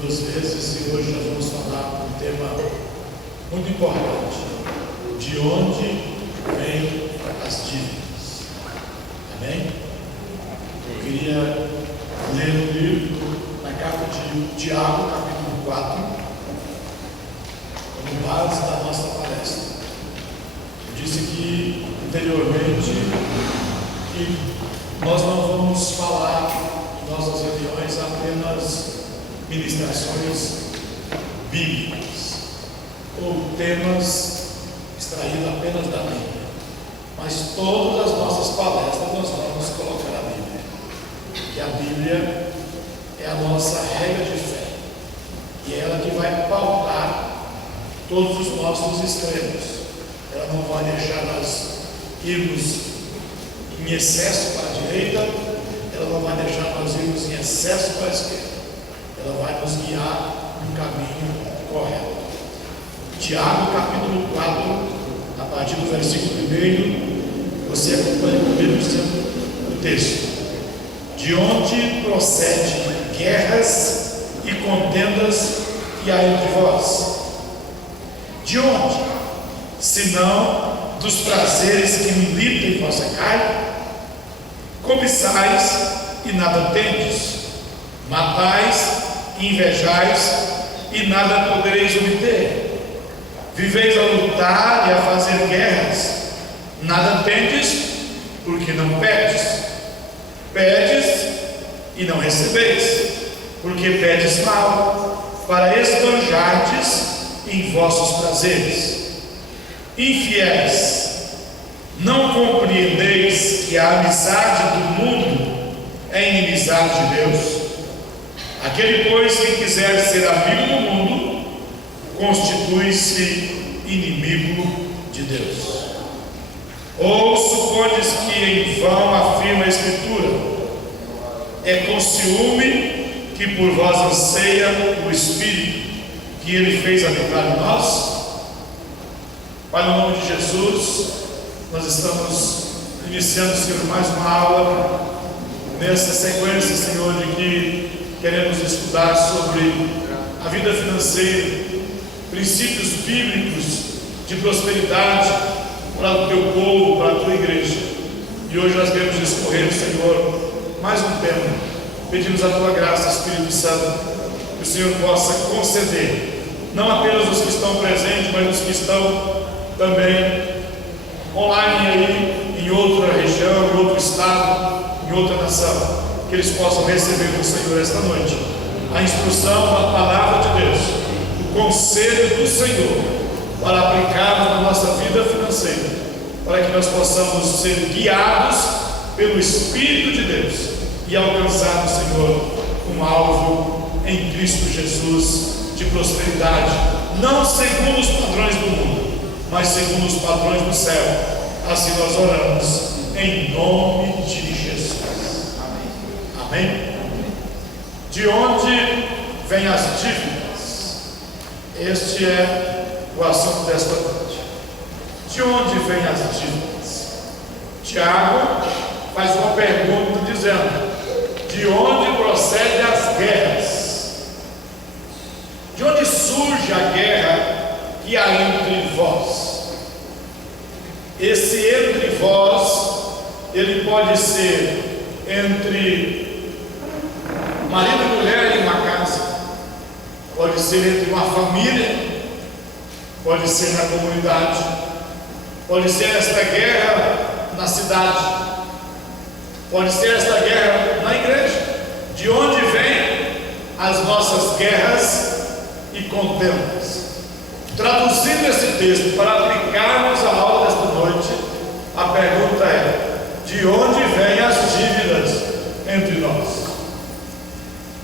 duas vezes e hoje nós vamos falar um tema muito importante: de onde vêm as dívidas. Amém? Eu queria ler um livro na carta de Tiago, capítulo 4, como base da nossa palestra. Eu disse que anteriormente que nós não vamos falar em nossas reuniões apenas ministrações bíblicas ou temas extraídos apenas da Bíblia, mas todas as nossas palestras nós vamos colocar a Bíblia, e a Bíblia é a nossa regra de fé, e é ela que vai pautar todos os nossos extremos. Ela não vai deixar nós irmos em excesso para a direita, ela não vai deixar nós irmos em excesso para a esquerda, ela vai nos guiar no caminho correto. Tiago capítulo 4, a partir do versículo 1, você acompanha comigo o texto: de onde procede guerras e contendas que há entre vós? De onde? Senão dos prazeres que militam em vossa carne? Cobiçais e nada tendes, matais e invejais e nada podereis obter. Viveis a lutar e a fazer guerras, nada tendes, porque não pedes. Pedes e não recebeis, porque pedes mal, para esbanjardes em vossos prazeres. Infiéis, não compreendeis que a amizade do mundo é inimizade de Deus? Aquele, pois, que quiser ser amigo do mundo, constitui-se inimigo de Deus. Ou supondes que em vão afirma a Escritura: é com ciúme que por vós anseia o Espírito que Ele fez habitar em nós? Pai, no nome de Jesus, nós estamos iniciando, Senhor, mais uma aula nessa sequência, Senhor, de que queremos estudar sobre a vida financeira, princípios bíblicos de prosperidade para o teu povo, para a tua igreja. E hoje nós queremos escolher, Senhor, mais um tema. Pedimos a tua graça, Espírito Santo, que o Senhor possa conceder, não apenas os que estão presentes, mas os que estão também online aí, em outra região, em outro estado, em outra nação, que eles possam receber do Senhor esta noite a instrução, a palavra de Deus, o conselho do Senhor, para aplicarmos na nossa vida financeira, para que nós possamos ser guiados pelo Espírito de Deus e alcançar, Senhor, um alvo em Cristo Jesus de prosperidade, não segundo os padrões do mundo, mas segundo os padrões do céu. Assim nós oramos em nome de Jesus. Amém? Amém? De onde vêm as dívidas? Este é o assunto desta noite. De onde vêm as dívidas? Tiago faz uma pergunta dizendo: de onde procedem as guerras? De onde surge a guerra que há entre vós? Esse entre vós, ele pode ser entre marido e mulher em uma casa, pode ser entre uma família, pode ser na comunidade, pode ser esta guerra na cidade, pode ser esta guerra na igreja. De onde vêm as nossas guerras e contendas? Traduzindo esse texto para aplicarmos a aula desta noite, a pergunta é: de onde vêm as dívidas entre nós?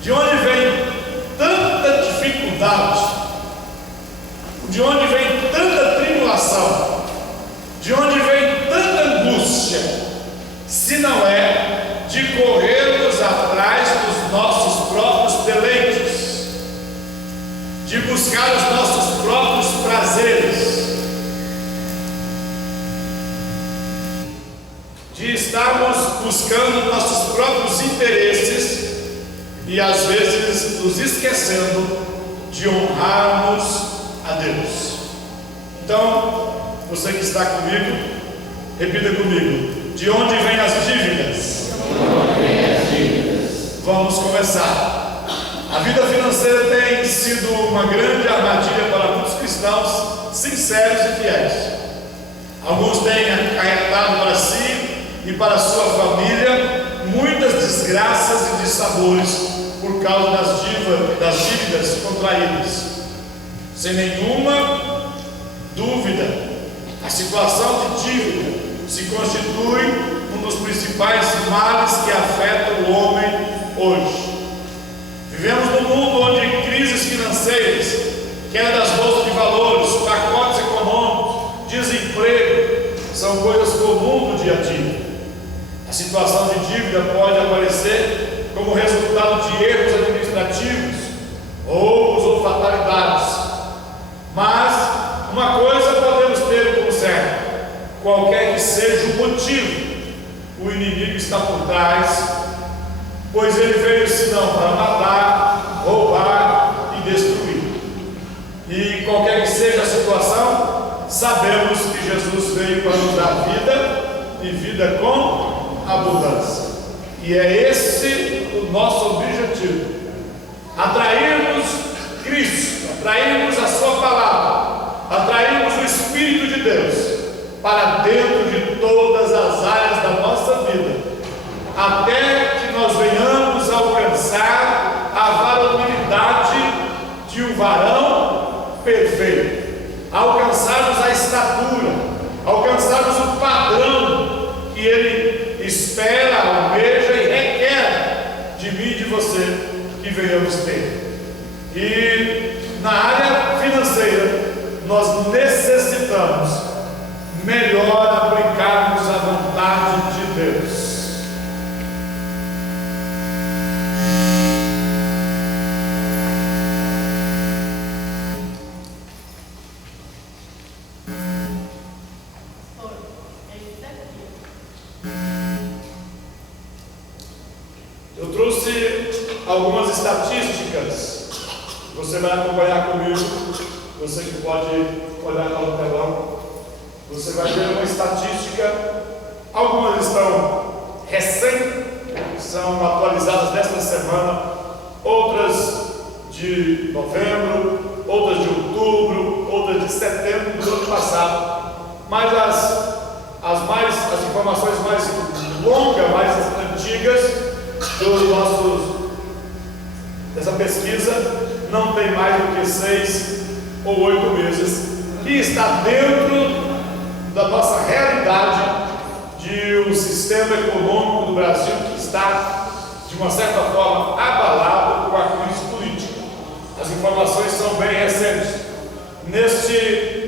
De onde vem tanta dificuldade? De onde vem tanta tribulação? De onde vem tanta angústia? Se não é de corrermos atrás dos nossos próprios deleites, de buscar os nossos próprios prazeres, de estarmos buscando nossos próprios interesses, e às vezes nos esquecendo de honrarmos a Deus. Então, você que está comigo, repita comigo: de onde vêm as dívidas? Vamos começar. A vida financeira tem sido uma grande armadilha para muitos cristãos sinceros e fiéis. Alguns têm acarretado para si e para sua família muitas desgraças e dissabores por causa das dívidas contraídas. Sem nenhuma dúvida, a situação de dívida se constitui um dos principais males que afetam o homem hoje. Vivemos num mundo onde crises financeiras, queda das bolsas de valores, pacotes econômicos, desemprego são coisas comuns do dia a dia. A situação de dívida pode aparecer como resultado de erros administrativos, roubos ou fatalidades. Mas uma coisa podemos ter como certa: qualquer que seja o motivo, o inimigo está por trás, pois ele veio senão para matar, roubar e destruir. E qualquer que seja a situação, sabemos que Jesus veio para nos dar vida e vida com abundância. E é esse o nosso objetivo: atrairmos Cristo, atrairmos a sua palavra, atrairmos o Espírito de Deus para dentro de todas as áreas da nossa vida, até que nós venhamos alcançar a varonilidade de um varão perfeito, alcançarmos a estatura, alcançarmos o padrão que Ele espera, almeja e requer de mim e de você que venhamos ter. E na área financeira, nós necessitamos melhor aplicarmos a vontade de Deus. Eu trouxe algumas estatísticas, você vai acompanhar comigo, você que pode olhar para o telão. Você vai ver uma estatística, algumas estão recém, são atualizadas nesta semana, outras de novembro, outras de outubro, outras de setembro do ano passado, mas as informações mais longas, mais antigas dessa pesquisa não tem mais do que 6 ou 8 meses, e está dentro da nossa realidade de um sistema econômico do Brasil que está, de uma certa forma, abalado com a crise política. As informações são bem recentes.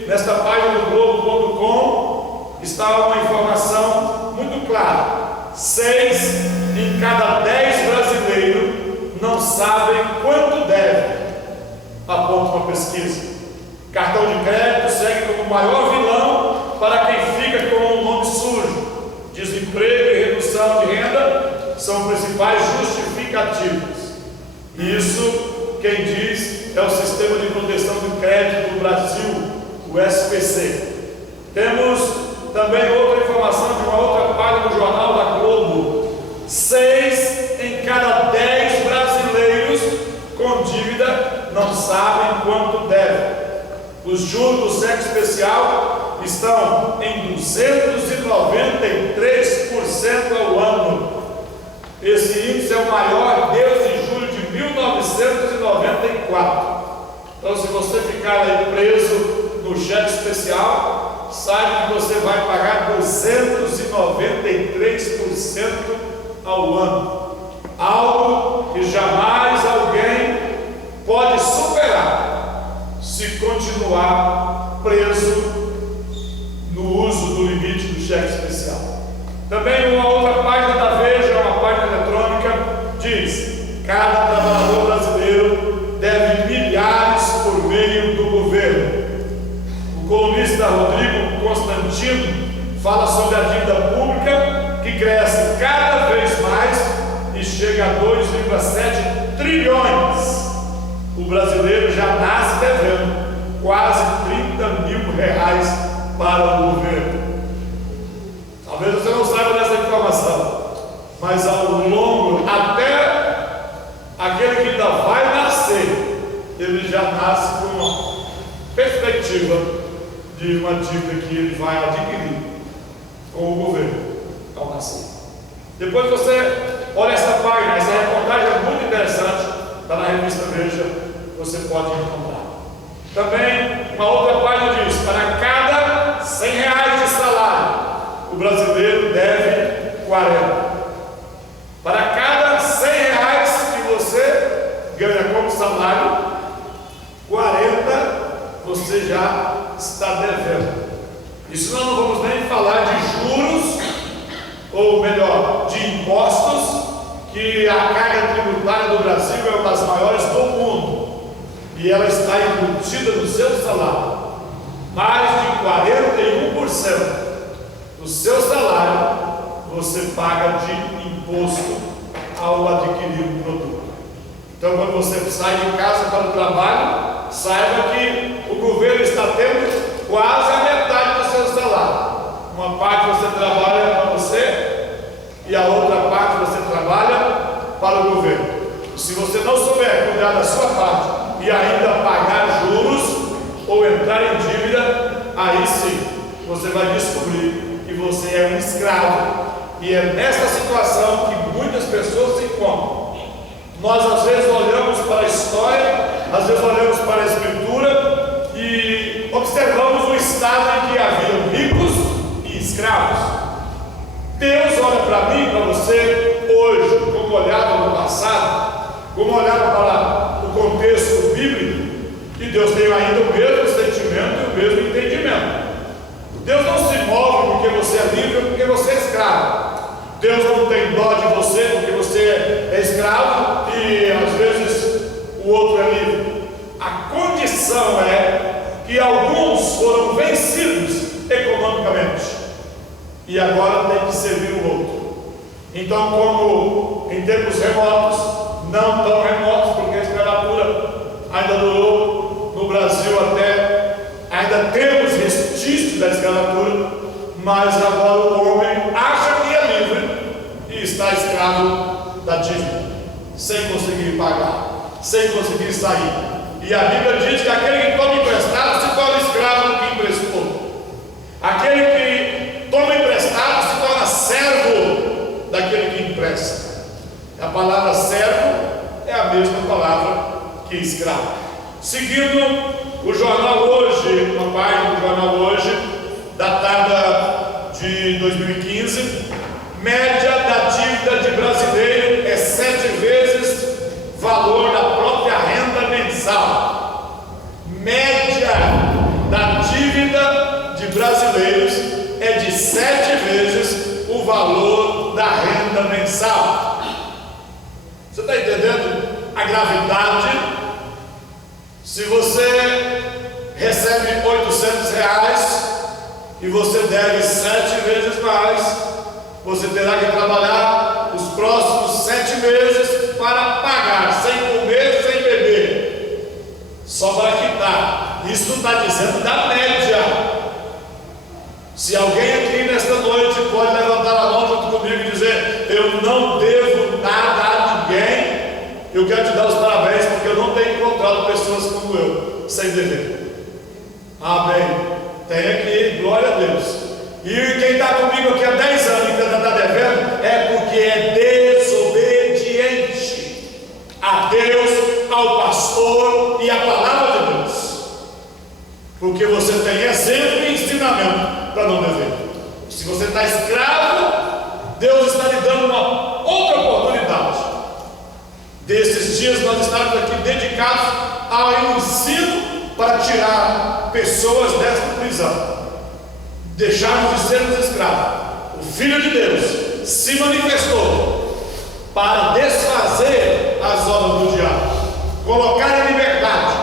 Nesta página do Globo.com está uma informação muito clara: 6 em cada 10 brasileiros não sabem quanto devem, aponta uma pesquisa. Cartão de crédito segue como o maior vilão para quem fica com um nome sujo. Desemprego e redução de renda são principais justificativas. Isso, quem diz, é o Sistema de Proteção do Crédito do Brasil, o SPC. Temos também outra informação de uma outra página do Jornal da Globo: 6 em cada 10 brasileiros com dívida não sabem quanto devem. Os juros do cheque especial estão em 293% ao ano. Esse índice é o maior desde julho de 1994. Então, se você ficar aí preso no cheque especial, saiba que você vai pagar 293% ao ano. Algo que jamais alguém pode superar se continuar preso no uso do limite do cheque especial. Também uma outra página da Veja, uma página eletrônica, diz: cada trabalhador brasileiro deve milhares por meio do governo. O colunista Rodrigo Constantino fala sobre a dívida pública, que cresce cada vez mais e chega a 2,7 trilhões. O brasileiro já nasce devendo quase R$ 30.000 para o governo. Talvez você não saiba dessa informação, mas ao longo, até aquele que ainda vai nascer, ele já nasce com uma perspectiva de uma dívida que ele vai adquirir com o governo ao nascer. Depois você olha essa página, essa reportagem é muito interessante, está na revista Veja, você pode encontrar. Também uma outra página diz: para cada R$ 100 de salário, o brasileiro deve 40. Para cada R$ 100 que você ganha como salário, 40 você já está devendo. Isso nós não vamos nem falar de juros, ou melhor, de impostos, que a carga tributária do Brasil é uma das maiores do mundo, e ela está embutida no seu salário. Mais de 41% do seu salário você paga de imposto ao adquirir um produto. Então, quando você sai de casa para o trabalho, saiba que o governo está tendo quase a metade do seu salário. Uma parte você trabalha para você e a outra parte você trabalha para o governo. Se você não souber cuidar da sua parte e ainda pagar juros ou entrar em dívida, aí sim você vai descobrir que você é um escravo. E é nessa situação que muitas pessoas se encontram. Nós às vezes olhamos para a história, às vezes olhamos para a Escritura e observamos o estado em que haviam ricos e escravos. Deus olha para mim, para você, hoje, como olhava no passado, como olhava para o contexto bíblico, e Deus tem ainda o mesmo sentimento e o mesmo entendimento. Deus não se move porque você é livre ou porque você é escravo. Deus não tem dó de você porque você é escravo e às vezes o outro é livre. A condição é que alguns foram vencidos economicamente e agora tem que servir o outro. Então, como em tempos remotos, não tão remotos, porque a escravatura ainda durou no Brasil ainda temos restícios da escravatura, mas agora o homem acha que é livre e está escravo da dívida, sem conseguir pagar, sem conseguir sair. E a Bíblia diz que aquele que toma emprestado se torna escravo do que emprestou. Aquele que toma emprestado se torna servo daquele que empresta. A palavra servo é a mesma palavra que escravo. Seguindo o jornal Hoje, uma página do jornal Hoje, datada de 2015, média da dívida de brasileiro é 7 vezes valor da própria renda mensal. Média da dívida de brasileiros é de 7 vezes o valor da renda mensal. Você está entendendo a gravidade? Se você recebe R$ 800 e você deve 7 vezes mais, você terá que trabalhar os próximos 7 meses para pagar, sem comer, sem beber, só para quitar. Isso está dizendo da média. Se alguém aqui nesta noite pode levantar a mão junto comigo e dizer: eu não devo nada a ninguém, eu quero te dar os parabéns, porque eu não tenho encontrado pessoas como eu, sem dever. Amém. Tem aqui, glória a Deus. E quem está comigo aqui há 10 anos e ainda está devendo, é porque é desobediente a Deus, ao pastor e à palavra de Deus. Porque você tem exemplo e ensinamento para não dever. Se você está escravo, Deus está lhe dando uma outra oportunidade. Desses dias nós estamos aqui dedicados ao ensino para tirar pessoas desta prisão, deixarmos de sermos escravos. O Filho de Deus se manifestou para desfazer as obras do diabo, colocar em liberdade.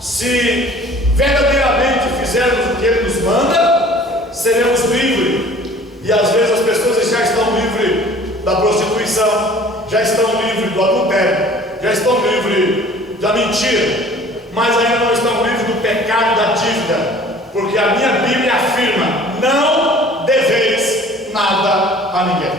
Se verdadeiramente fizermos o que Ele nos manda, seremos livres. E às vezes as pessoas já estão livres da prostituição, já estão livres do adultério, já estão livres da mentira, mas ainda não estão livres do pecado da dívida, porque a minha Bíblia afirma: não deveis nada a ninguém.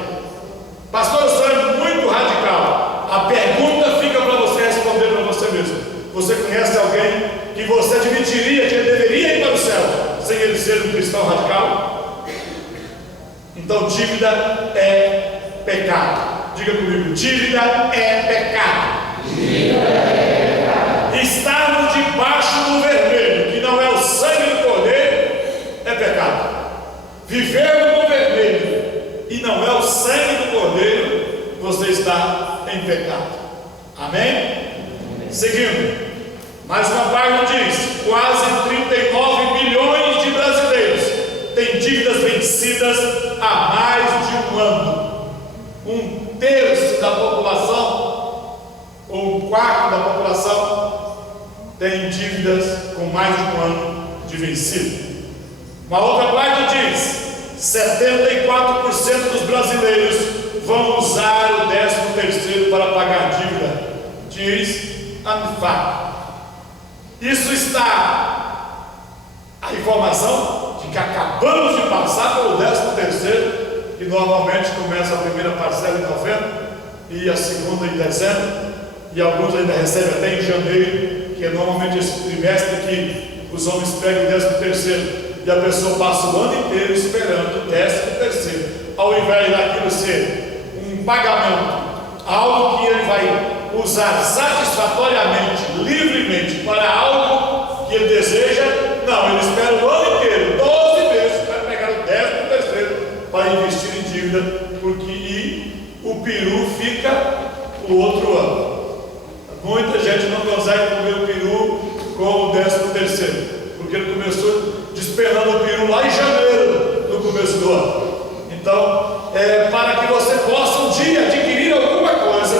Pastor, o senhor é muito radical. A pergunta fica para você responder para você mesmo. Você conhece alguém que você admitiria que ele deveria ir para o céu sem ele ser um cristão radical? Então dívida é pecado. Diga comigo: dívida é pecado. Dívida é pecado. Estarmos debaixo do vermelho, que não é o sangue do cordeiro, é pecado. Viver no vermelho e não é o sangue do cordeiro, você está em pecado. Amém? Seguindo, mais uma página diz: quase 39 milhões de brasileiros têm dívidas vencidas há mais de um ano. Um terço da população, ou um quarto da população, tem dívidas com mais de um ano de vencido. Uma outra página diz: 74% dos brasileiros vão usar o 13º para pagar dívida, diz a ANFAC. Isso está a informação de que acabamos de passar pelo 13º, que normalmente começa a primeira parcela em novembro e a segunda em dezembro, e alguns ainda recebem até em janeiro, que é normalmente esse trimestre que os homens pegam o 13º. E a pessoa passa o ano inteiro esperando o 13º, ao invés daquilo ser um pagamento, algo que ele vai usar satisfatoriamente, livremente, para algo que ele deseja. Não, ele espera o ano inteiro, 12 meses, para pegar o 13º para investir em dívida, porque o peru fica o outro ano. Muita gente não consegue comer o peru com o 13º, porque ele começou despenando o peru lá em janeiro, no começo do ano. Então, para que você possa um dia adquirir alguma coisa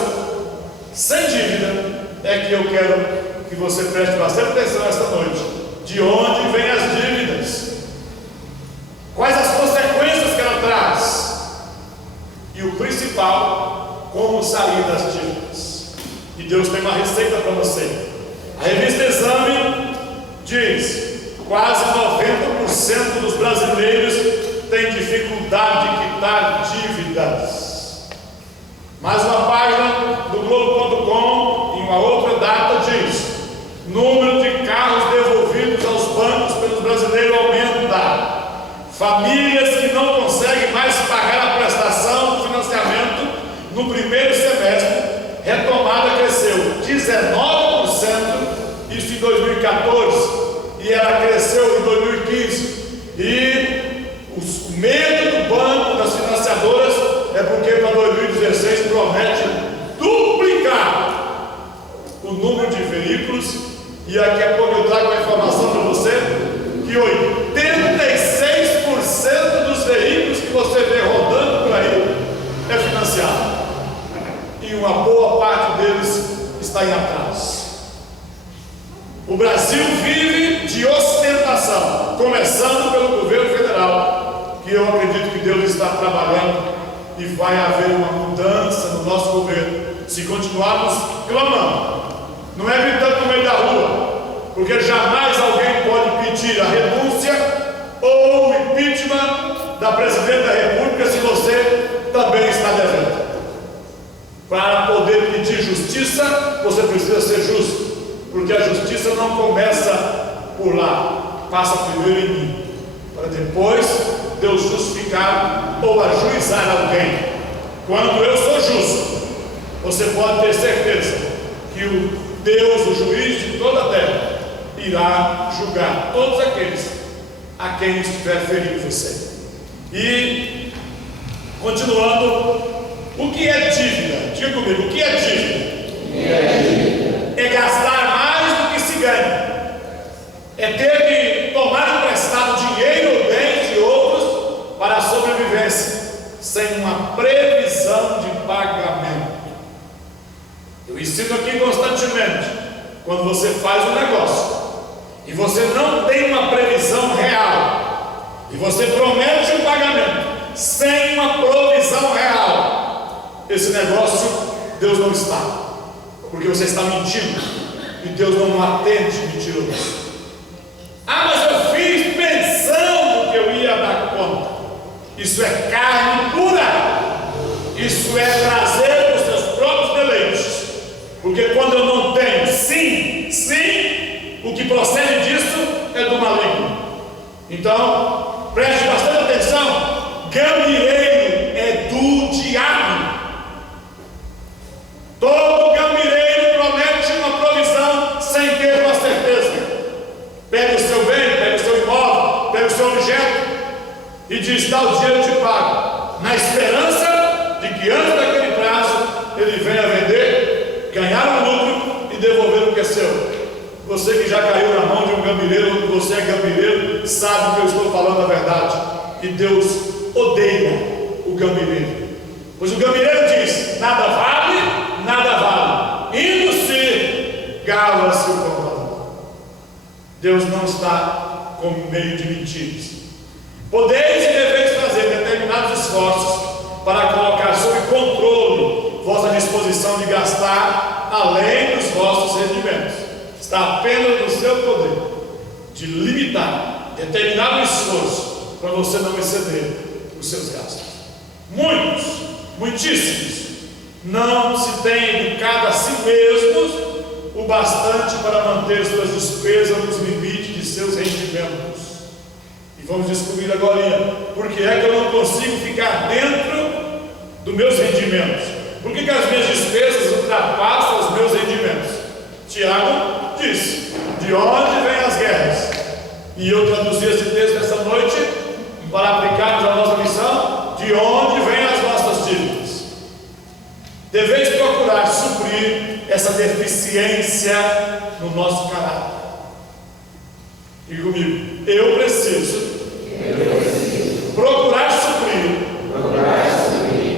sem dívida, é que eu quero que você preste bastante atenção esta noite. De onde vêm as dívidas? Quais as consequências que ela traz? E o principal, como sair das dívidas. E Deus tem uma receita para você. A revista Exame diz: quase 90% dos brasileiros têm dificuldade de quitar dívidas. Mais uma página do Globo.com, em uma outra data, diz: número de carros devolvidos aos bancos pelos brasileiros aumenta. Famílias que não conseguem mais pagar a prestação do financiamento no primeiro semestre, retomada cresceu 19%, isso em 2014. E ela cresceu em 2015. E o medo do banco, das financiadoras, é porque para 2016 promete duplicar o número de veículos. E daqui a pouco eu trago uma informação para você que 86% dos veículos que você vê rodando por aí é financiado, e uma boa parte deles está em atraso. O Brasil vive de ostentação, começando pelo governo federal, que eu acredito que Deus está trabalhando e vai haver uma mudança no nosso governo, se continuarmos clamando. Não é gritando no meio da rua, porque jamais alguém pode pedir a renúncia ou o impeachment da presidente da República se você também está devendo. Para poder pedir justiça, você precisa ser justo. Porque a justiça não começa por lá, passa primeiro em mim, para depois Deus justificar ou ajuizar alguém. Quando eu sou justo, você pode ter certeza que o Deus, o juiz de toda a terra, irá julgar todos aqueles a quem estiver ferindo você. E, continuando, o que é dívida? Diga comigo, o que é dívida? O que é dívida? É gastar mais do que se ganha, é ter que tomar emprestado dinheiro ou bens de outros para a sobrevivência, sem uma previsão de pagamento. Eu ensino aqui constantemente: quando você faz um negócio e você não tem uma previsão real, e você promete um pagamento sem uma provisão real, esse negócio Deus não está. porque você está mentindo, e Deus não atende mentiroso. Ah, mas eu fiz pensando que eu ia dar conta. Isso é carne pura. Isso é trazer os seus próprios deleites. Porque quando eu não tenho sim, o que procede disso é do maligno. Então, preste bastante atenção. Gambireiro é do diabo. Todo gambireiro promete uma provisão sem ter uma certeza. Pega o seu bem, pega o seu imóvel, pega o seu objeto e diz: tal dia eu te pago, na esperança de que antes daquele prazo ele venha vender, ganhar um lucro e devolver o que é seu. Você que já caiu na mão de um gambireiro, você é gambireiro, sabe que eu estou falando a verdade. E Deus odeia o gambireiro, pois o gambireiro diz: nada vale, indo-se, gala-se o comprador. Deus não está com meio de mentiras. Podeis e deveis fazer determinados esforços para colocar sob controle vossa disposição de gastar além dos vossos rendimentos. Está apenas no seu poder de limitar determinado esforço para você não exceder os seus gastos. Muitíssimos não se têm educado a si mesmos o bastante para manter suas despesas nos limites de seus rendimentos. E vamos descobrir agora por que é que eu não consigo ficar dentro dos meus rendimentos. Por que as minhas despesas ultrapassam os meus rendimentos? Tiago disse: de onde vêm as guerras? E eu traduzi esse texto essa noite para aplicarmos a nossa missão: de onde vêm as nossas dívidas? Deveis procurar suprir essa deficiência no nosso caráter. Diga comigo: eu preciso procurar suprir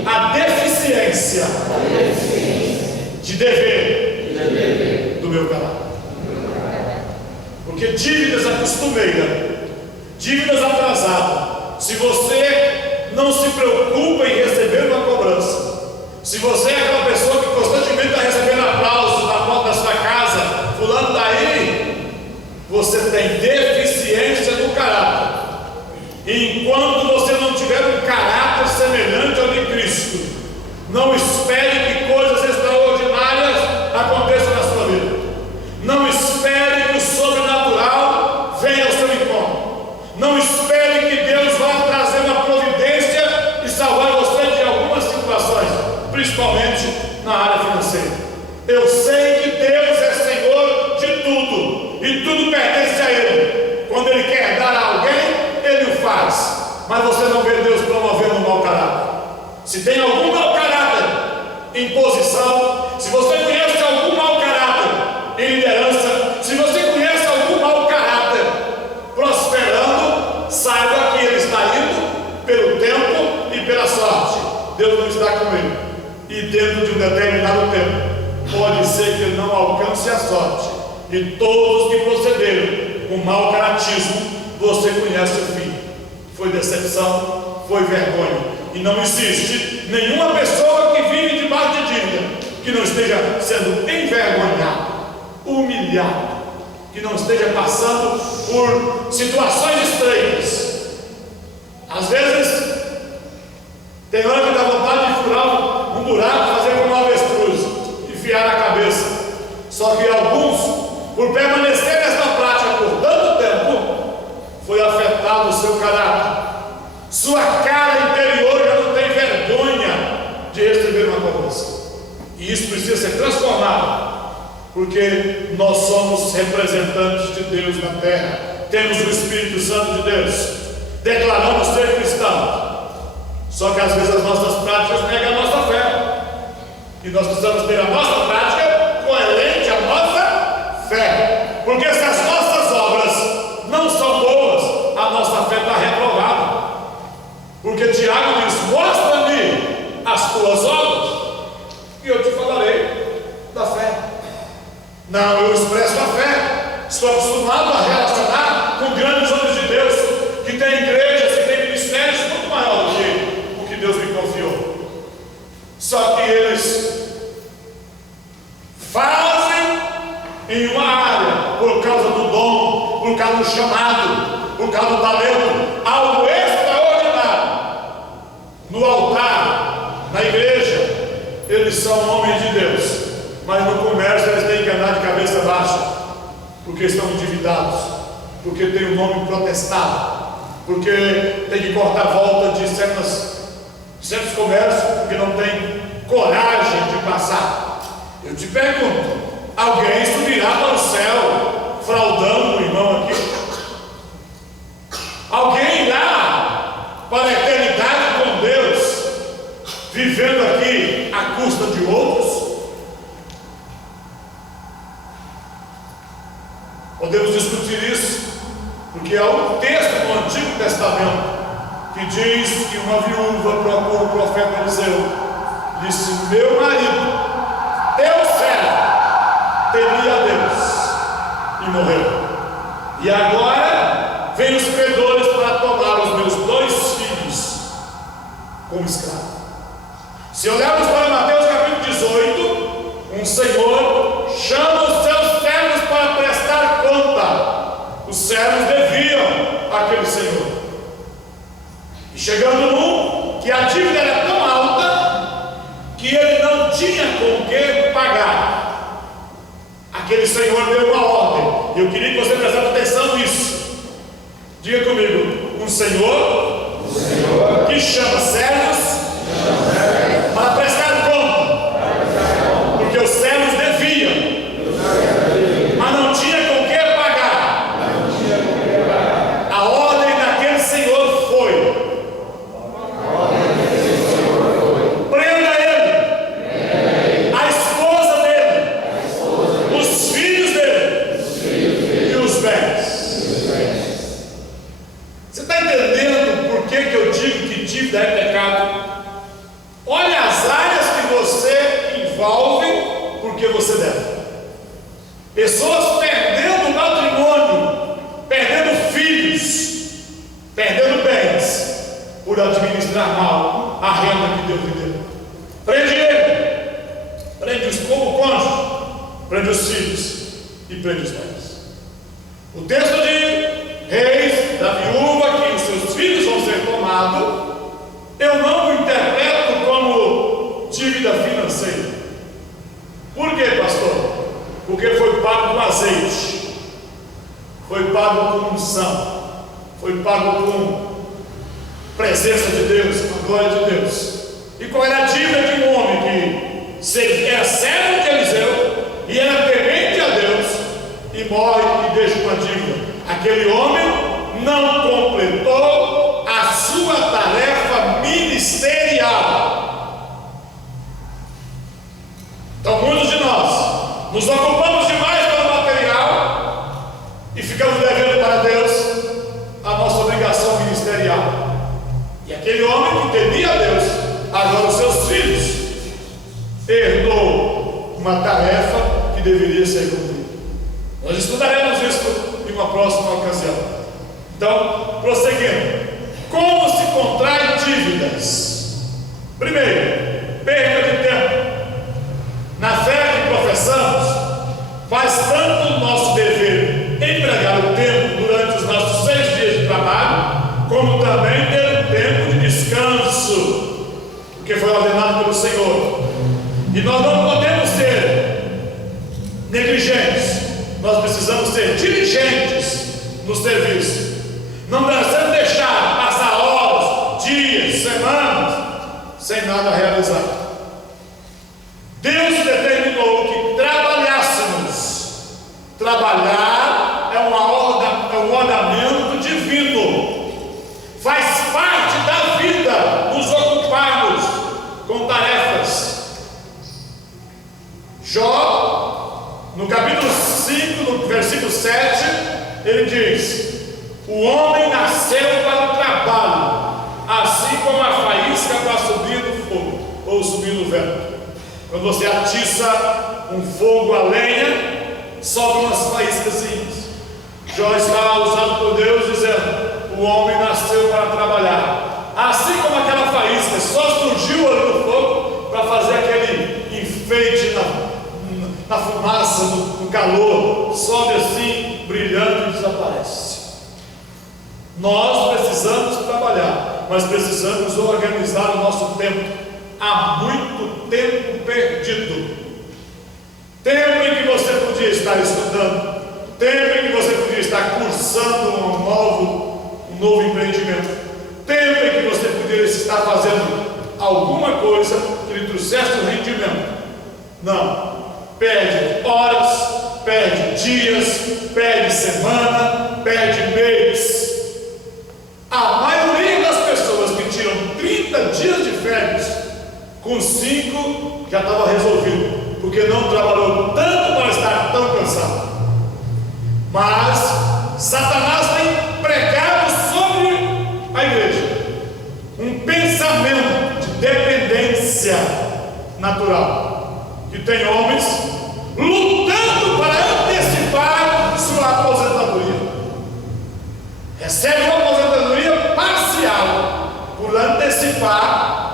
a deficiência de dever do meu caráter. Porque dívidas a costumeira, dívidas atrasadas, se você não se preocupa em receber uma cobrança, se você é aquela pessoa que constantemente está recebendo aplausos na porta da sua casa, fulano está aí, você tem deficiência no caráter. E enquanto você não tiver um caráter semelhante ao de Cristo, não espere que coisas extraordinárias aconteçam na sua vida. Não espere que o sobrenatural venha ao seu encontro. Não espere que Deus vá trazer uma providência e salvar você de algumas situações, principalmente na área financeira. Eu sei que Deus é Senhor de tudo, e tudo pertence a Ele. Quando Ele quer dar a alguém, Ele o faz. Mas você não vê Deus promovendo um mau caráter. Se tem algum mau caráter em posição, se você conhece algum mau caráter em liderança, se você conhece algum mau caráter prosperando, saiba que ele está indo pelo tempo e pela sorte. Deus não está com ele. E dentro de um determinado tempo, pode ser que ele não alcance a sorte. E todos que procederam com mau caratismo, você conhece o fim. Foi decepção, foi vergonha. E não existe nenhuma pessoa que vive debaixo de dívida que não esteja sendo envergonhado, humilhado, que não esteja passando por situações estranhas. Às vezes tem hora que dá vontade de furar um buraco, fazer como uma avestruz, enfiar a cabeça. Só que alguns, por permanecer nessa prática por tanto tempo, foi afetado o seu caráter. Sua cara interior já não tem vergonha de receber uma cobrança. E isso precisa ser transformado, porque nós somos representantes de Deus na terra. Temos o Espírito Santo de Deus, declaramos ser cristãos. Só que às vezes as nossas práticas negam a nossa fé. E nós precisamos ter a nossa prática coerente à nossa fé. Porque se as nossas obras não são boas, a nossa fé está reprovada. Porque Tiago diz: mostra-me as tuas obras, e eu te falarei da fé. Não, eu expresso a fé. Estou acostumado a relacionar com grandes homens de Deus, que têm igrejas, que têm ministérios muito maior do que o que Deus me confiou. Só que eles fazem em uma área, por causa do dom, por causa do chamado, por causa do talento, algo extraordinário. No altar, na igreja, eles são homens de Deus, mas no comércio eles têm que andar de cabeça baixa, porque estão endividados, porque tem o nome protestado, porque tem que cortar a volta de certos comércios, porque não tem coragem de passar. Eu te pergunto, alguém subirá para o céu fraudando o irmão aqui? Alguém irá para a eternidade com Deus, vivendo aqui à custa de outros? Podemos discutir isso, porque há um texto no Antigo Testamento que diz que uma viúva procura o profeta Eliseu, disse: meu marido, teu servo, temia a Deus, e morreu. E agora vem os credores para tomar os meus 2 filhos como escravo. Se olharmos para Mateus capítulo 18, um senhor chama os seus servos para prestar conta. Os servos deviam àquele senhor. E chegando num que a dívida era tão alta que ele não tinha com que pagar, aquele senhor deu uma ordem. Eu queria que você prestasse atenção nisso. Diga comigo: um senhor que chama servos para prestar conta, porque os servos deviam, mas não tinha com que pagar. A ordem daquele senhor foi: prenda ele, a esposa dele, os filhos dele e os bens. Você está entendendo por que eu digo que dívida é pecado? Olha as áreas que você envolve porque você deve. Pessoas perdendo patrimônio, perdendo filhos, perdendo bens, por administrar mal a renda que Deus lhe deu. Prende ele, prende o cônjuge, prende os filhos e prende os bens. O texto de Reis, da viúva, que os seus filhos vão ser tomados, eu não o interpreto como dívida financeira. Por quê, pastor? Porque foi pago com azeite, foi pago com unção, foi pago com presença de Deus, com a glória de Deus. E qual era a dívida de um homem que era servo de Eliseu e era temente a Deus e morre e deixa uma dívida? Aquele homem não completou a sua tarefa ministerial. Então, muitos de nós nos ocupamos demais pelo material e ficamos devendo para Deus a nossa obrigação ministerial. E aquele homem que temia a Deus, agora os seus filhos, herdou uma tarefa que deveria ser cumprida. Nós estudaremos isso em uma próxima ocasião. Então, prosseguindo, como se contrai dívidas? Primeiro, perda de tempo. Na fé que professamos, faz tanto o nosso dever empregar o tempo durante os nossos 6 dias de trabalho, como também ter um tempo de descanso, porque foi ordenado pelo Senhor. E nós não podemos ser negligentes, nós precisamos ser diligentes no serviço. Não devemos deixar passar horas, dias, semanas sem nada realizar. Deus determinou que trabalhássemos. Trabalhar é um ordenamento divino. Faz parte da vida nos ocuparmos com tarefas. Jó, no capítulo 5, no versículo 7, ele diz: o homem nasceu para o trabalho, assim como a faísca para subir no fogo, ou subir no vento. Quando você atiça um fogo a lenha, sobe umas faíscasinhas. Jó está usado por Deus dizendo: o homem nasceu para trabalhar. Assim como aquela faísca só surgiu ali no fogo para fazer aquele enfeite na fumaça, no calor, sobe assim, brilhando e desaparece. Nós precisamos trabalhar, mas precisamos organizar o nosso tempo. Há muito tempo perdido. Tempo em que você podia estar estudando, tempo em que você podia estar cursando um novo empreendimento, tempo em que você poderia estar fazendo alguma coisa que lhe trouxesse um rendimento. Não, perde horas, perde dias, perde semana, perde mês. A maioria das pessoas que tiram 30 dias de férias, com 5 já estava resolvido, porque não trabalhou tanto para estar tão cansado. Mas Satanás tem pregado sobre a igreja um pensamento de dependência natural, que tem homens lutando para antecipar sua aposentadoria. Recebe uma aposentadoria parcial por antecipar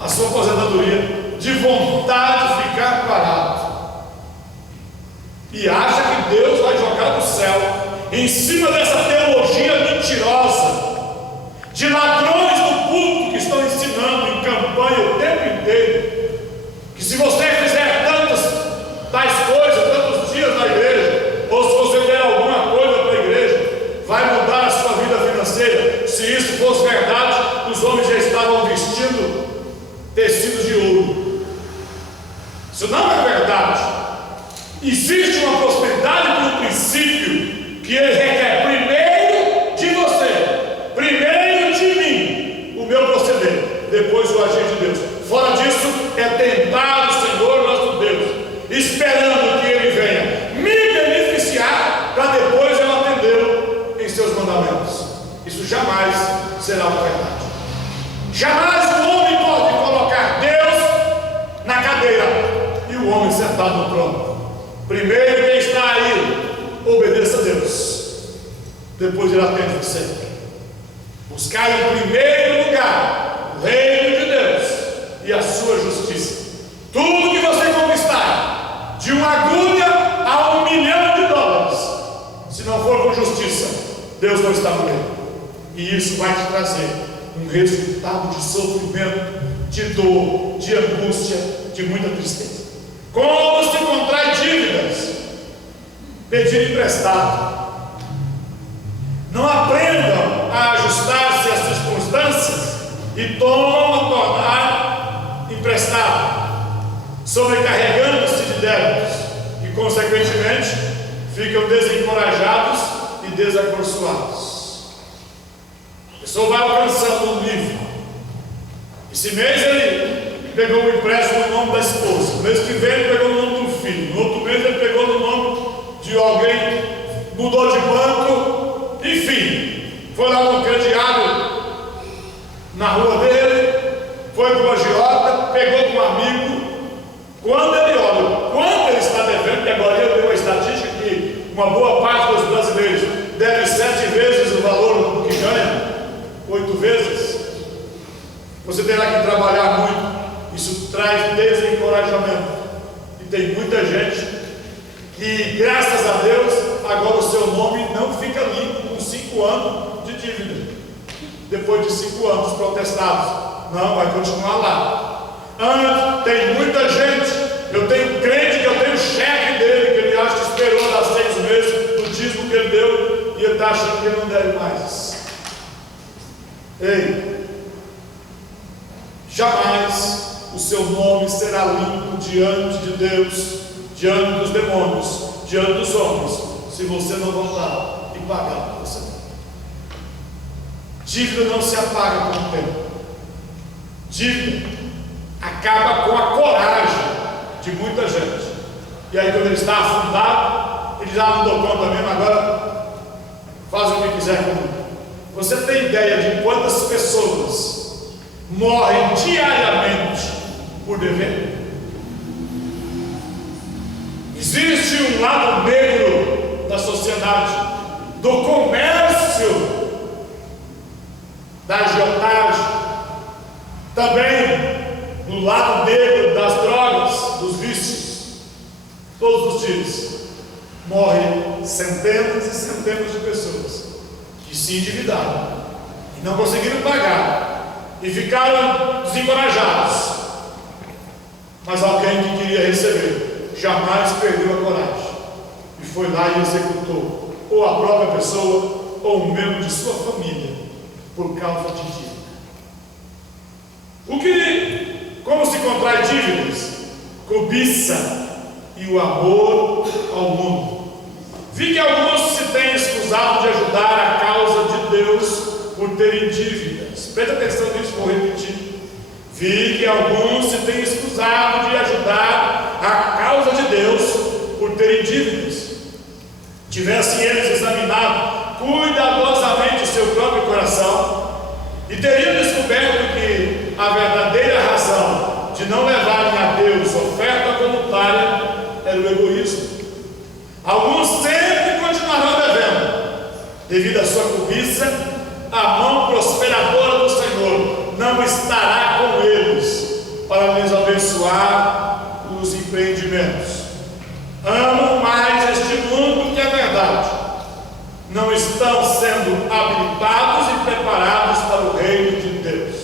a sua aposentadoria, de vontade de ficar parado, e acha que Deus vai jogar do céu em cima dessa teologia mentirosa de ladrões do púlpito que estão ensinando em campanha o tempo inteiro que se você fizer tais coisas, tantos dias na igreja, ou se você der alguma coisa para a igreja, vai mudar a sua vida financeira. Se isso fosse verdade, os homens já estavam vestindo tecidos de ouro. Isso não é verdade. Existe uma prosperidade por um princípio que ele requer primeiro de você, primeiro de mim, o meu proceder, depois o agir de Deus. Fora disso, é tentar o Senhor nosso Deus, esperando que Ele venha me beneficiar, para depois eu atendê-lo em seus mandamentos. Isso jamais será uma verdade. Jamais o homem pode colocar Deus na cadeira e o homem sentado no trono. Primeiro quem está aí, obedeça a Deus, depois Ele atende você. Buscar em primeiro lugar o reino de Deus e a sua justiça. Tudo que você conquistar, de uma agulha a $1 milhão, se não for com justiça, Deus não está com ele. E isso vai te trazer um resultado de sofrimento, de dor, de angústia, de muita tristeza. Como se contrai dívidas? Pedir emprestado. Não aprendam a ajustar-se às circunstâncias e tornar emprestado, sobrecarregando-se de débitos e, consequentemente, ficam desencorajados e desacorçoados. A pessoa vai alcançando um nível. Esse mês ele pegou um empréstimo no nome da esposa, no mês que vem ele pegou no nome do filho, no outro mês ele pegou no nome de alguém, mudou de banco, enfim, foi lá no crediário na rua dele, foi para o agiota, pegou com um amigo. Quando ele olha, quando ele está devendo, que agora eu dei uma estatística que uma boa parte dos brasileiros deve 7 vezes o valor que ganha, 8 vezes. Você terá que trabalhar muito. Isso traz desencorajamento. E tem muita gente que, graças a Deus, agora o seu nome não fica limpo com 5 anos de dívida. Depois de 5 anos protestados. Não, vai continuar lá. Tem muita gente, eu tenho crente que eu tenho o cheque dele, que ele acha que esperou dar 6 meses do dízimo que ele deu, e ele está achando que ele não deve mais. Ei, jamais o seu nome será limpo diante de Deus, diante dos demônios, diante dos homens, se você não voltar e pagar o que você deve. Dívida não se apaga com o tempo. Dívida acaba com a coragem de muita gente. E aí, quando ele está afundado, ele já não dou conta mesmo, agora faz o que quiser comigo. Você tem ideia de quantas pessoas morrem diariamente por dever? Existe um lado negro da sociedade, do comércio, da agiotagem, também no lado negro das drogas, dos vícios. Todos os dias morrem centenas e centenas de pessoas que se endividaram e não conseguiram pagar e ficaram desencorajados. Mas alguém que queria receber jamais perdeu a coragem e foi lá e executou ou a própria pessoa ou um membro de sua família por causa de dívida. Como se contrai dívidas? Cobiça e o amor ao mundo. Vi que alguns se têm escusado de ajudar a causa de Deus por terem dívidas. Presta atenção nisso, vou repetir. Vi que alguns se têm escusado de ajudar a causa de Deus por terem dívidas. Tivessem eles examinado cuidadosamente o seu próprio coração e teriam descoberto que a verdadeira razão de não levarem a Deus oferta voluntária era o egoísmo. Alguns sempre continuarão devendo, devido à sua cobiça. A mão prosperadora do Senhor não estará com eles para lhes abençoar os empreendimentos. Amam mais este mundo que a verdade. Não estão sendo habilitados e preparados para o reino de Deus.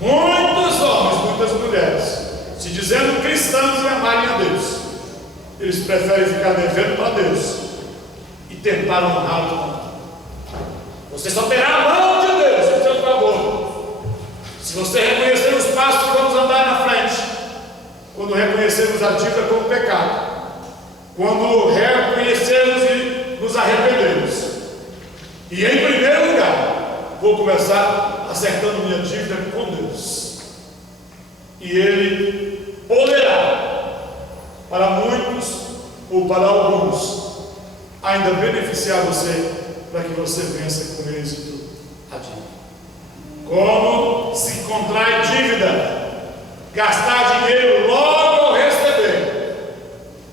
Muitos homens, muitas mulheres, se dizendo cristãos e amarem a Deus, eles preferem ficar devendo para Deus e tentar honrá-lo. Você só terá a mão de Deus em seu favor se você reconhecer os passos que vamos andar na frente, quando reconhecermos a dívida como pecado, quando reconhecermos e nos arrependermos. E em primeiro lugar, vou começar acertando minha dívida com Deus, e Ele poderá, para muitos ou para alguns, ainda beneficiar você, para que você vença com êxito a dívida. Como se contrai dívida? Gastar dinheiro logo ao receber.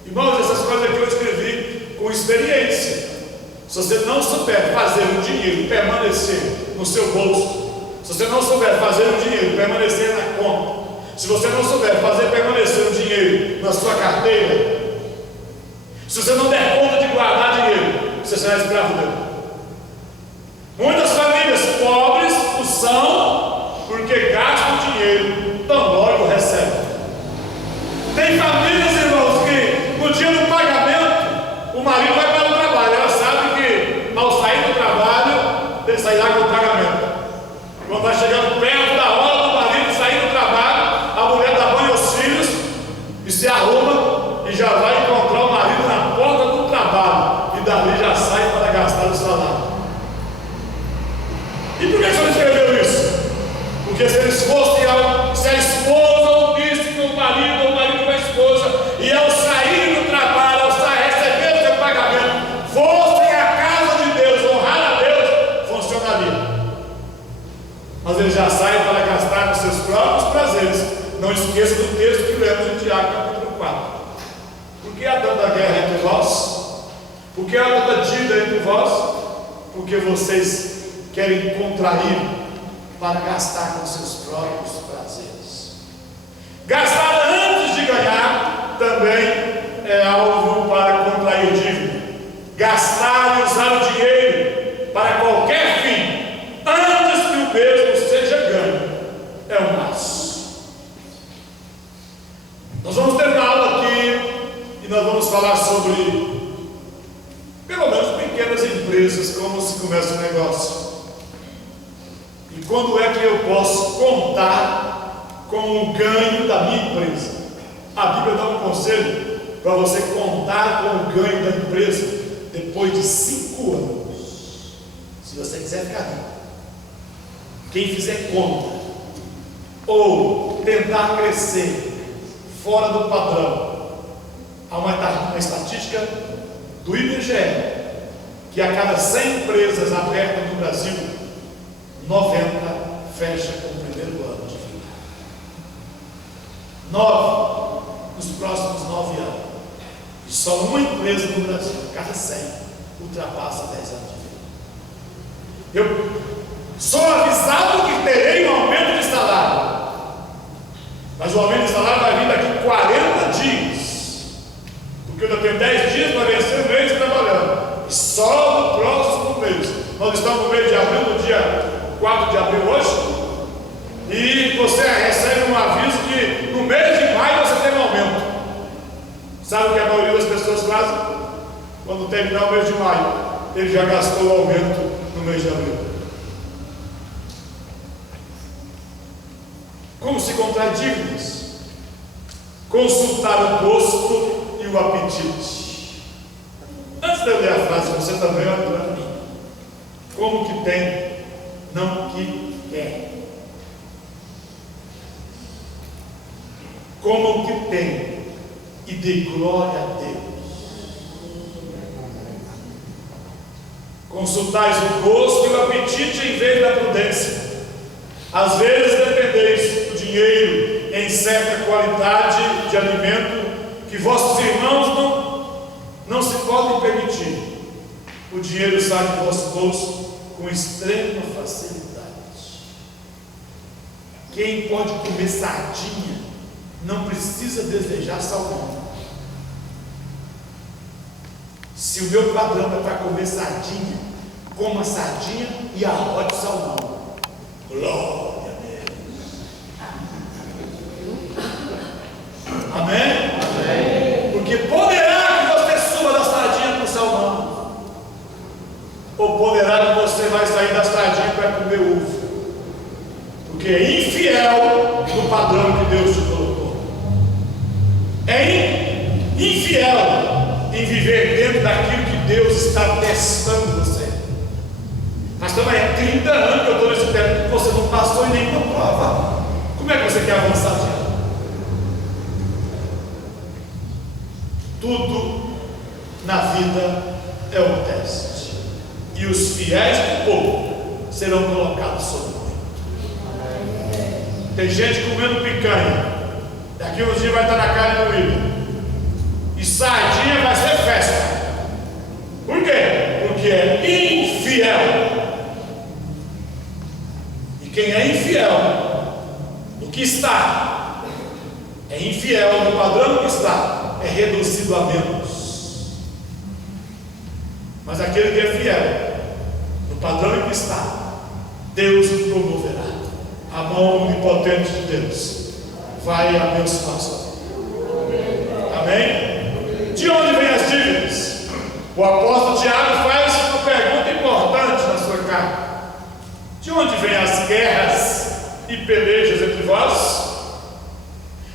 Irmãos, essas coisas aqui eu escrevi com experiência. Se você não souber fazer o dinheiro permanecer no seu bolso, se você não souber fazer o dinheiro permanecer na conta, se você não souber fazer permanecer o dinheiro na sua carteira, se você não der conta de guardar dinheiro, você será escravo dele. Muitas famílias pobres o são porque gastam dinheiro tão logo recebem. Tem famílias, irmãos, que no dia do pagamento o marido vai para o trabalho. Ela sabe que ao sair do trabalho ele sairá com o pagamento. Quando vai chegando perto da hora do marido sair do trabalho, a mulher dá banho aos filhos e se arruma e já vai encontrar o marido na porta do trabalho, e dali já sai para gastar o salário. E por que você escreveu isso? Porque se eles fossem, se a esposa ouvisse que o marido com a esposa, e ao sair do trabalho, ao receber o seu pagamento, fossem à casa de Deus, honrar a Deus, funcionaria. Mas eles já saem para gastar com seus próprios prazeres. Não esqueça do texto que lemos em Tiago capítulo 4. Por que há tanta guerra entre vós? Por que há tanta dívida entre vós? Porque vocês querem contrair para gastar com seus próprios prazeres. Gastar antes de ganhar também é algo para contrair dívida. Gastar e usar o dinheiro para qualquer fim antes que o mesmo seja ganho é um laço. Nós vamos ter uma aula aqui e nós vamos falar sobre, pelo menos, pequenas empresas, como se começa um negócio. E quando é que eu posso contar com o ganho da minha empresa? A Bíblia dá um conselho para você contar com o ganho da empresa depois de 5 anos. Se você quiser ficar rico. Quem fizer conta ou tentar crescer fora do padrão, há uma estatística do IBGE que a cada 100 empresas abertas no Brasil, 90 fecha com o primeiro ano de vida. 9 nos próximos 9 anos. E só uma empresa no Brasil, cada 100, ultrapassa 10 anos de vida. Eu sou avisado que terei um aumento de salário, mas o aumento de salário vai vir daqui 40 dias. porque eu ainda tenho 10 dias para vencer o mês trabalhando. E só no próximo mês. Nós estamos no mês de abril, no dia 4 de abril hoje. E você recebe um aviso que no mês de maio você tem um aumento. Sabe o que a maioria das pessoas fazem? Quando terminar o mês de maio, ele já gastou o aumento no mês de abril. Como se contrai dívidas? Consultar o gosto e o apetite. Antes de eu ler a frase, você também olha para mim. Como que tem, não que quer. Como que tem, e dê glória a Deus. Consultais o gosto e o apetite em vez da prudência. Às vezes dependeis do dinheiro em certa qualidade de alimento que vossos irmãos não se podem permitir. O dinheiro sai do vosso bolso com extrema facilidade. Quem pode comer sardinha não precisa desejar salmão. Se o meu padrão é para comer sardinha, coma sardinha e arrote salmão. Glória a Deus. Amém? Amém. Porque poderá que você suba da sardinha para o salmão, ou poderá que você vai sair da sardinha para comer uva, porque é infiel no padrão que Deus te colocou. É infiel em viver dentro daquilo que Deus está testando você. Pastor, mas é 30 anos que eu estou nesse tempo, você não passou em nenhuma prova. Como é que você quer avançar adiante? Tudo na vida é um teste, e os fiéis do povo serão colocados sob muito. Tem gente comendo picanha, daqui uns dias vai estar na carne moída, e sardinha vai ser festa. Por quê? Porque é infiel. E quem é infiel no que está, é infiel no padrão que está, é reduzido a menos. Mas aquele que é fiel no padrão em que está, Deus o promoverá. A mão onipotente de Deus vai abençoar a sua vida. Amém? De onde vêm as dívidas? O apóstolo Tiago faz uma pergunta importante na sua carta. De onde vêm as guerras e pelejas entre vós?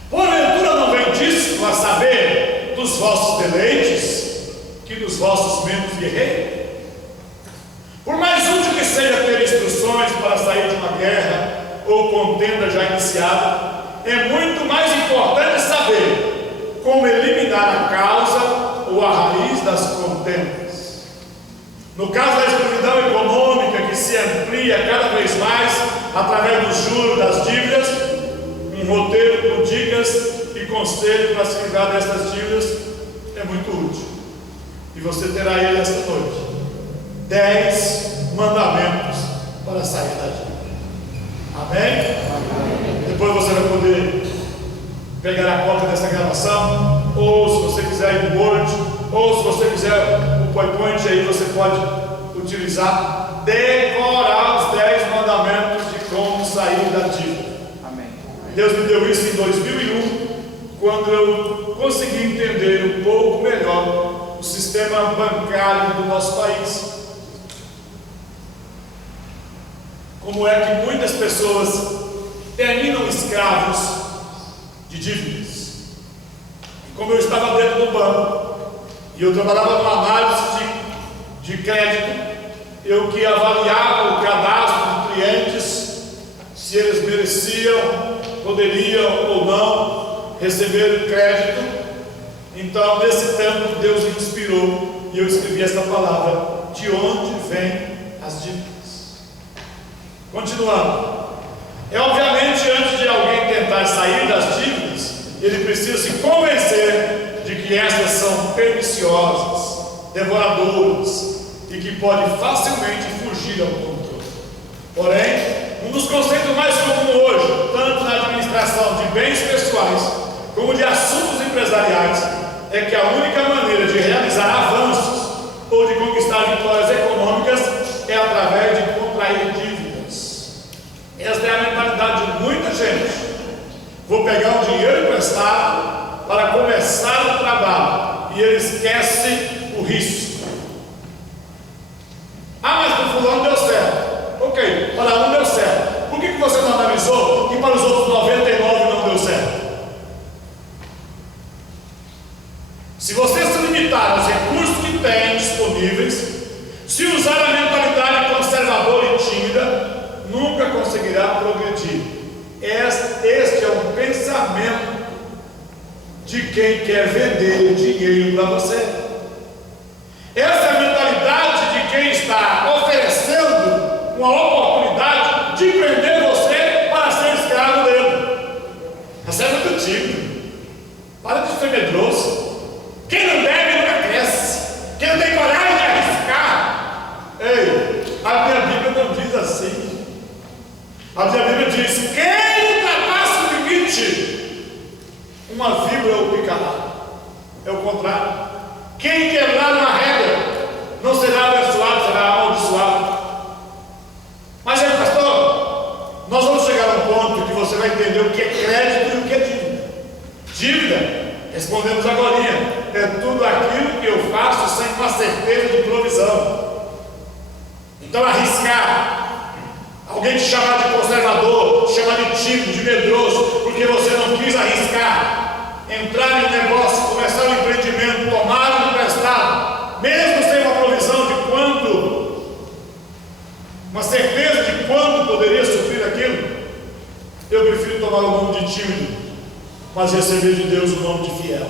Porventura não vem disso, a saber, dos vossos deleites, que dos vossos membros guerreiros? Por mais útil que seja ter instruções para sair de uma guerra ou contenda já iniciada, é muito mais importante saber como eliminar a causa ou a raiz das contendas. No caso da escravidão econômica, que se amplia cada vez mais através dos juros das dívidas, um roteiro com dicas e conselhos para se livrar dessas dívidas é muito útil. E você terá ele esta noite: 10 mandamentos para sair da dívida. Amém? Amém? Depois você vai poder pegar a cópia dessa gravação, ou se você quiser em Word, ou se você quiser o PowerPoint, aí você pode utilizar, decorar os 10 mandamentos de como sair da dívida. Amém. Deus me deu isso em 2001, quando eu consegui entender um pouco melhor o sistema bancário do nosso país. Como é que muitas pessoas terminam escravos de dívidas. E como eu estava dentro do banco, e eu trabalhava numa análise de crédito, eu que avaliava o cadastro de clientes, se eles mereciam, poderiam ou não receber o crédito. Então, nesse tempo, Deus me inspirou e eu escrevi essa palavra: de onde vêm as dívidas? Continuando, é obviamente, antes de alguém tentar sair das dívidas, ele precisa se convencer de que estas são perniciosas, devoradoras e que pode facilmente fugir ao controle. Porém, um dos conceitos mais comuns hoje, tanto na administração de bens pessoais como de assuntos empresariais, é que a única maneira de realizar avanços ou de conquistar vitórias econômicas é através de contrair dívidas. Esta é a mentalidade de muita gente. Vou pegar um dinheiro emprestado para começar o trabalho e ele esquece o risco. Ah, mas para o fulano deu certo. Ok, para um deu certo. Por que você não analisou e para os outros 99 não deu certo? Se você se limitar aos recursos que tem disponíveis, se usar a mentalidade conservadora e tímida, nunca conseguirá progredir. Este é um pensamento de quem quer vender dinheiro para você. Essa é a mentalidade de quem está oferecendo uma oportunidade de prender você para ser escravo dele. Você é muito tímido. Para de ser medroso. Quem não deve nunca cresce. Quem não tem coragem de arriscar. Ei, a minha Bíblia não diz assim. A minha Bíblia diz: quem ultrapassa o limite, uma vibra o picará. É o contrário. Quem quebrar uma regra não será abençoado, será amaldiçoado. Mas aí, pastor, nós vamos chegar a um ponto que você vai entender o que é crédito e o que é dívida. Dívida, respondemos agora, é tudo aquilo que eu faço sem uma certeza de provisão. Então, arriscar, alguém te chamar de conservador, te chamar de tímido, de medroso, porque você não quis arriscar, entrar em um negócio, começar um empreendimento, tomar um emprestado, mesmo sem uma provisão de quanto, uma certeza de quanto poderia sofrer aquilo. Eu prefiro tomar o nome de tímido, mas receber de Deus o nome de fiel.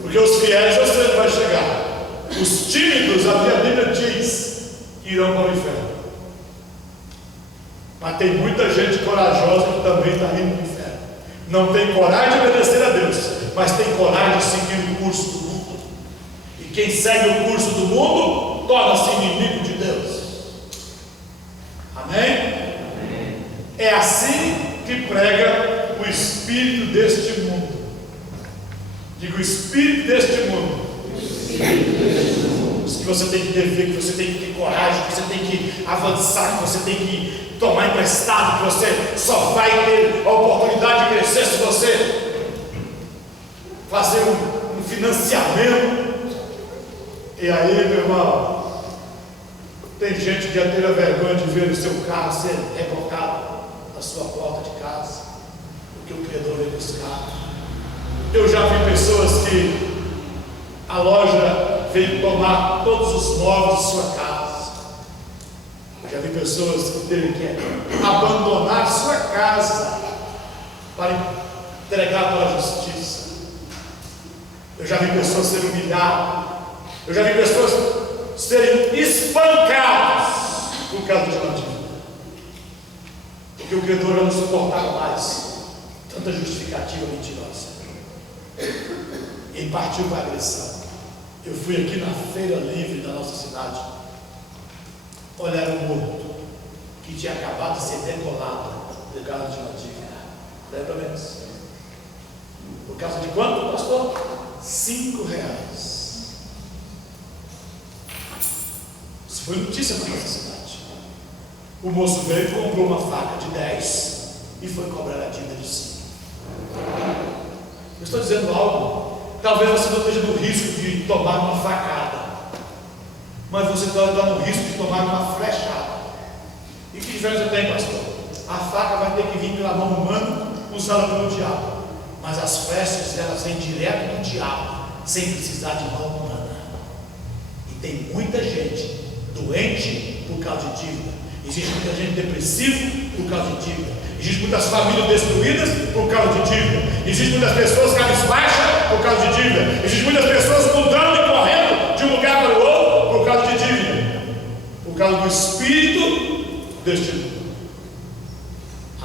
Porque os fiéis eu sei que vai chegar. Os tímidos, a minha Bíblia diz, irão para o inferno. Mas tem muita gente corajosa que também está indo para o inferno. Não tem coragem de obedecer a Deus, mas tem coragem de seguir o curso do mundo. E quem segue o curso do mundo torna-se inimigo de Deus. Amém? É assim que prega o espírito deste mundo. Digo, o espírito deste mundo. Que você tem que dever, que você tem que ter coragem, que você tem que avançar, que você tem que tomar emprestado, que você só vai ter a oportunidade de crescer se você fazer um financiamento. E aí, meu irmão, tem gente que já teve a vergonha de ver o seu carro ser rebocado na sua porta de casa, porque o credor veio buscar. Eu já vi pessoas que a loja veio tomar todos os móveis de sua casa. Eu já vi pessoas que teve que abandonar sua casa para entregar para a justiça. Eu já vi pessoas serem humilhadas. Eu já vi pessoas serem espancadas por causa de uma dívida. Porque o credor já não suportava mais tanta justificativa mentirosa. Ele partiu para a agressão. Eu fui aqui na feira livre da nossa cidade. Olha, um morto que tinha acabado de ser decolado por causa de uma dívida. Lembra menos? Por causa de quanto, pastor? R$5. Isso foi notícia na nossa cidade. O moço veio e comprou uma faca de 10 e foi cobrar a dívida de 5. Eu estou dizendo algo. Talvez você não esteja no risco de tomar uma facada, mas você está no risco de tomar uma flechada. E que diferença tem, pastor? A faca vai ter que vir pela mão humana, usada pelo diabo, mas as flechas elas vêm direto do diabo, sem precisar de mão humana. E tem muita gente doente por causa de dívida. Existe muita gente depressiva por causa de dívida. Existem muitas famílias destruídas por causa de dívida. Existem muitas pessoas cabisbaixas por causa de dívida. Existem muitas pessoas mudando e correndo de um lugar para o outro por causa de dívida. Por causa do espírito deste mundo.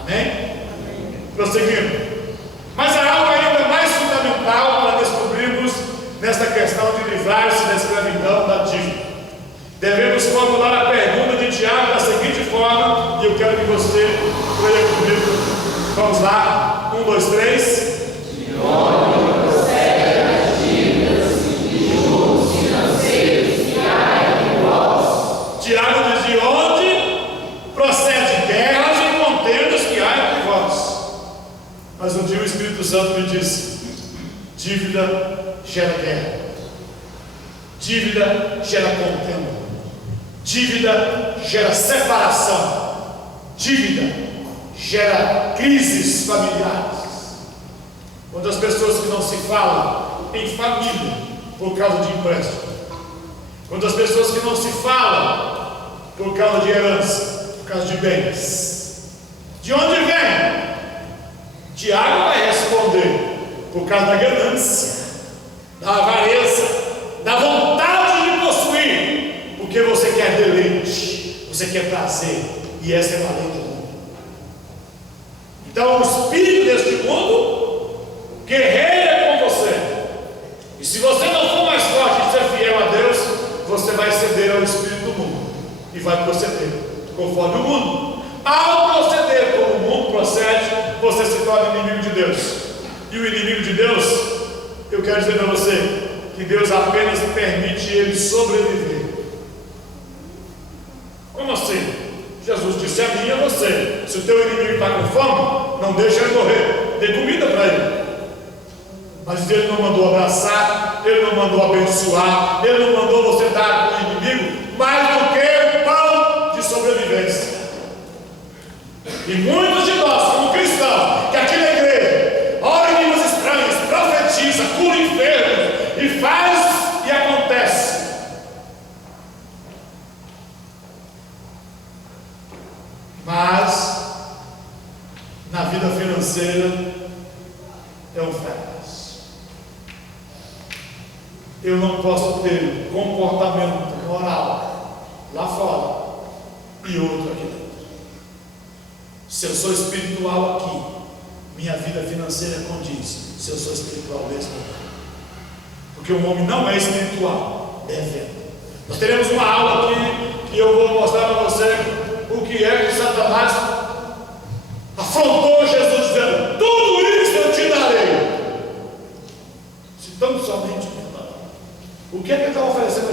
Amém? Prosseguindo. Mas há algo ainda mais fundamental para descobrirmos nesta questão de livrar-se da escravidão da dívida. Devemos formular a pergunta de Tiago da seguinte forma, e eu quero que você leia comigo. Vamos lá, 1, 2, 3. gera guerra. Dívida gera contenda. Dívida gera separação. Dívida gera crises familiares. Quantas pessoas que não se falam em família por causa de empréstimo. Quantas pessoas que não se falam por causa de herança, por causa de bens. De onde vem? Tiago vai responder: por causa da ganância, da avareza, da vontade de possuir, porque você quer deleite, você quer prazer, e essa é a lei do mundo. Então o espírito deste mundo guerreia com você, e se você não for mais forte e ser fiel a Deus, você vai ceder ao espírito do mundo e vai proceder conforme o mundo. Ao proceder como o mundo procede, você se torna inimigo de Deus. E o inimigo de Deus, eu quero dizer para você que Deus apenas permite ele sobreviver. Como assim? Jesus disse a mim e a você: se o teu inimigo está com fome, não deixa ele morrer, dê comida para ele. Mas ele não mandou abraçar, ele não mandou abençoar, ele não mandou você dar para o inimigo mais do que o pão de sobrevivência. E muitos de nós, como cristãos, que aqui na igreja ora em línguas estranhas, profetiza, cura enfermos e faz e acontece. Mas na vida financeira é um fracasso. Eu não posso ter comportamento moral lá fora e outro aqui dentro. Se eu sou espiritual aqui, minha vida financeira condiz se eu sou espiritual mesmo. Porque o homem não é espiritual, devendo. Nós teremos uma aula aqui e eu vou mostrar para você o que é que Satanás afrontou Jesus dizendo: tudo isso eu te darei, se tão somente me dar. O que é que ele está oferecendo